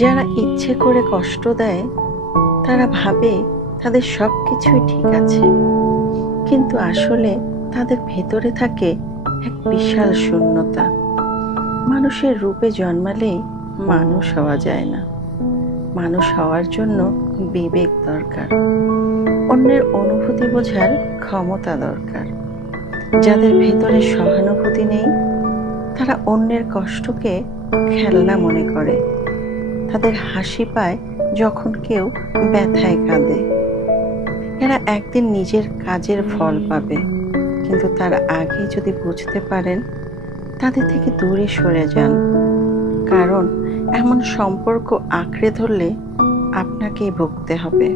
যারা ইচ্ছে করে কষ্ট দেয় তারা ভাবে তাদের সব কিছুই ঠিক আছে, কিন্তু আসলে তাদের ভেতরে থাকে এক বিশাল শূন্যতা। মানুষের রূপে জন্মালেই মানুষ হওয়া যায় না। মানুষ হওয়ার জন্য বিবেক দরকার, অন্যের অনুভূতি বোঝার ক্ষমতা দরকার। যাদের ভেতরে সহানুভূতি নেই তারা অন্যের কষ্টকে খেলনা মনে করে। তাদের হাসি পায় যখন কেউ ব্যথায় কাঁদে। এরা একদিন নিজের কাজের ফল পাবে, কিন্তু তার আগে যদি বুঝতে পারেন তাদের থেকে দূরে সরে যান, কারণ এমন সম্পর্ক আঁকড়ে ধরলে আপনাকেই ভুগতে হবে।